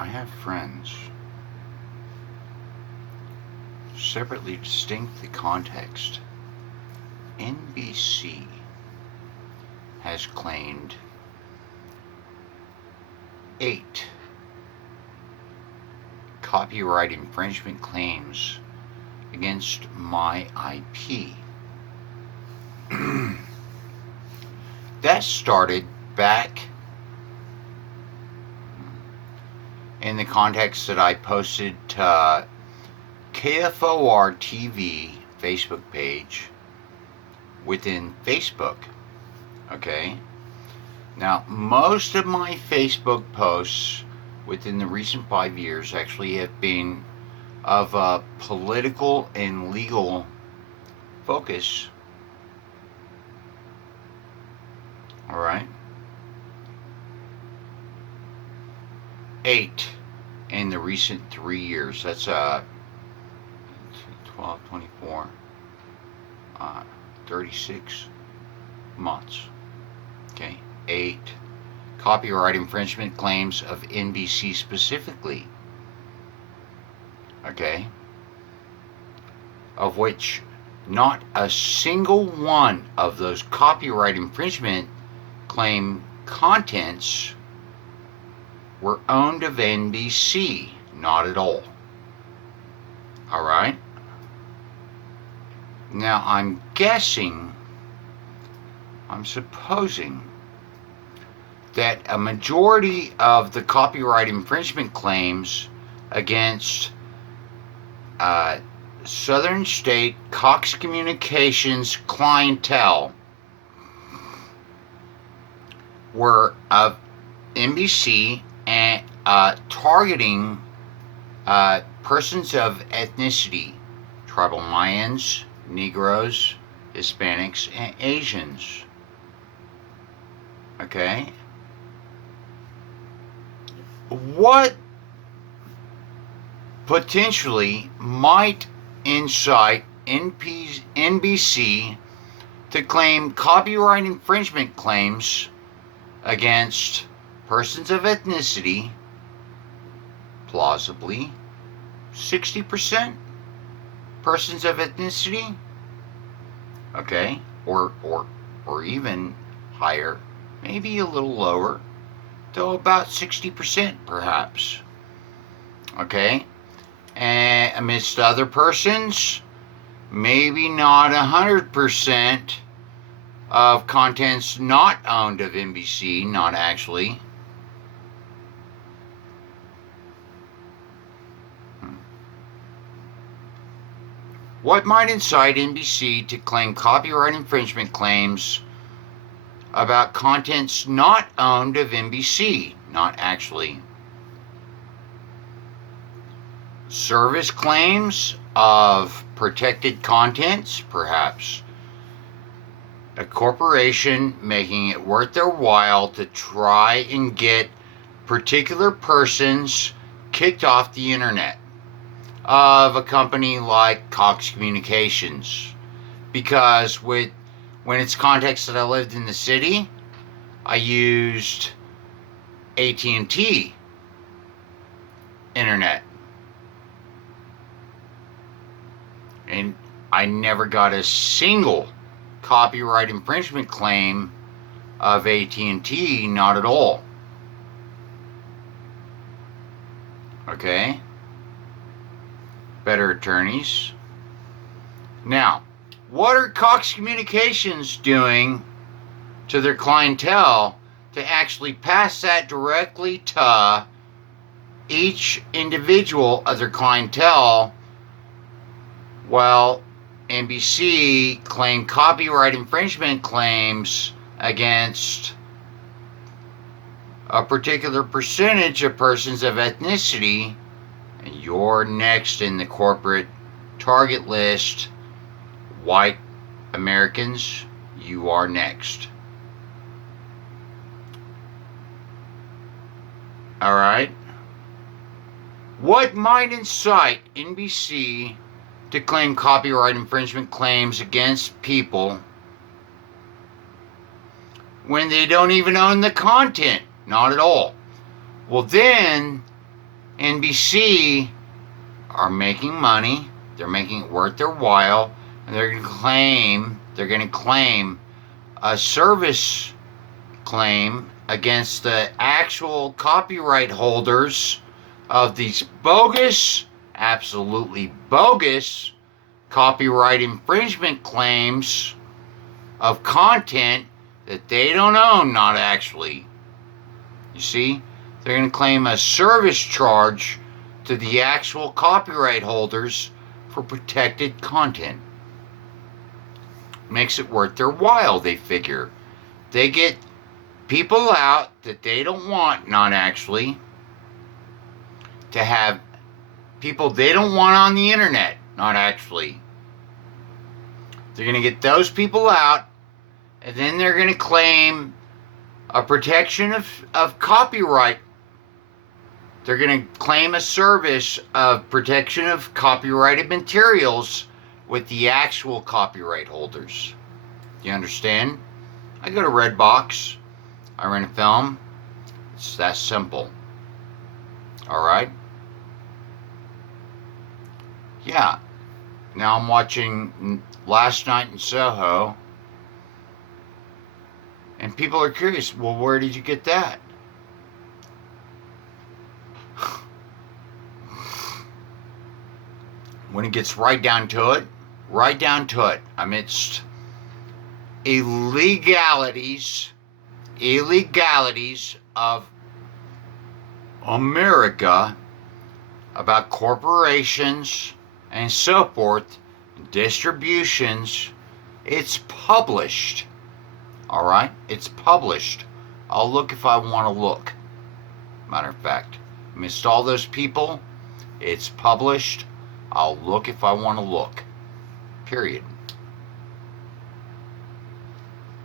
I have friends. Separately distinct the context. NBC has claimed 8 copyright infringement claims against my IP. That started back in the context that I posted to KFOR TV Facebook page within Facebook. Okay? Now, most of my Facebook posts within the recent 5 years actually have been of a political and legal focus. Alright? 8 in the recent 3 years. That's 12, 24, 36 months. Okay? 8 copyright infringement claims of NBC specifically. Okay? Of which not a single one of those copyright infringement claim contents were owned of NBC. Not at all. Alright? Now I'm supposing that a majority of the copyright infringement claims against Southern State Cox Communications clientele were of NBC and targeting persons of ethnicity, tribal Mayans, Negroes, Hispanics, and Asians. Okay? What potentially might incite NBC to claim copyright infringement claims against persons of ethnicity, plausibly 60% persons of ethnicity, okay, or even higher, maybe a little lower, to about 60% perhaps, okay, and amidst other persons, maybe not 100% of contents not owned of NBC, not actually. What might incite NBC to claim copyright infringement claims about contents not owned of NBC, not actually? Service claims of protected contents, perhaps. A corporation making it worth their while to try and get particular persons kicked off the internet of a company like Cox Communications. Because when it's context that I lived in the city, I used AT&T internet. And I never got a single copyright infringement claim of AT&T, not at all. Okay? Better attorneys. Now, what are Cox Communications doing to their clientele to actually pass that directly to each individual of their clientele? Well, NBC claimed copyright infringement claims against a particular percentage of persons of ethnicity, and you're next in the corporate target list. White Americans, you are next. All right? What might incite NBC to claim copyright infringement claims against people when they don't even own the content? Not at all. Well, then NBC are making money. They're making it worth their while, and they're going to claim a service claim against the actual copyright holders of these bogus, absolutely bogus copyright infringement claims of content that they don't own, not actually. You see, they're going to claim a service charge to the actual copyright holders for protected content. Makes it worth their while, they figure. They get people out that they don't want, not actually, to have people they don't want on the internet, not actually. They're going to get those people out, and then they're going to claim a protection of copyright. They're going to claim a service of protection of copyrighted materials with the actual copyright holders. You understand? I go to Redbox. I rent a film. It's that simple. Alright? Yeah. Now I'm watching Last Night in Soho. And people are curious, well, where did you get that? When it gets right down to it, amidst illegalities of America about corporations and so forth, distributions, it's published. Alright? It's published. I'll look if I want to look. Matter of fact, amidst all those people, it's published. I'll look if I want to look. Period.